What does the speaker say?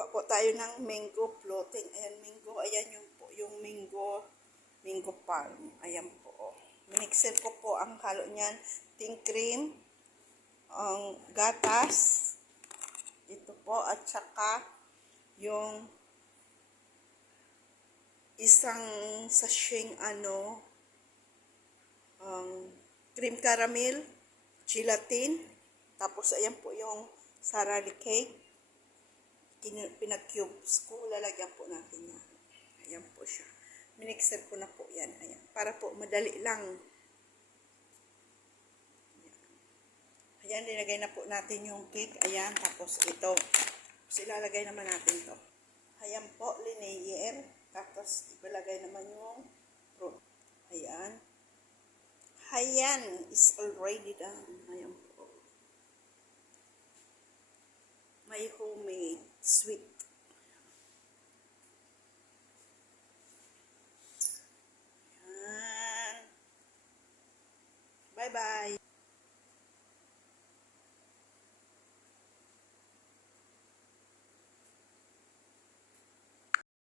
Gawa po tayo ng mango floating. Ayan, mango. Ayan yung po, yung mango palm. Ayan po. Minixer ko po ang halo niyan. Ting cream, ang gatas, ito po, at saka yung isang sacheng cream caramel, gelatin, tapos ayan po yung sarali cake. Pinag-cubes ko, lalagyan po natin yan. Ayan po siya. Minixer ko na po yan. Ayan. Para po madali lang. Ayan, nilagay na po natin yung cake. Ayan, tapos ito. Tapos ilalagay naman natin to. Ayan po, linayer. Tapos ilalagay naman yung fruit. Ayan. Ayan, is already done. Ayan po. My homemade sweet. Ayan. Bye-bye.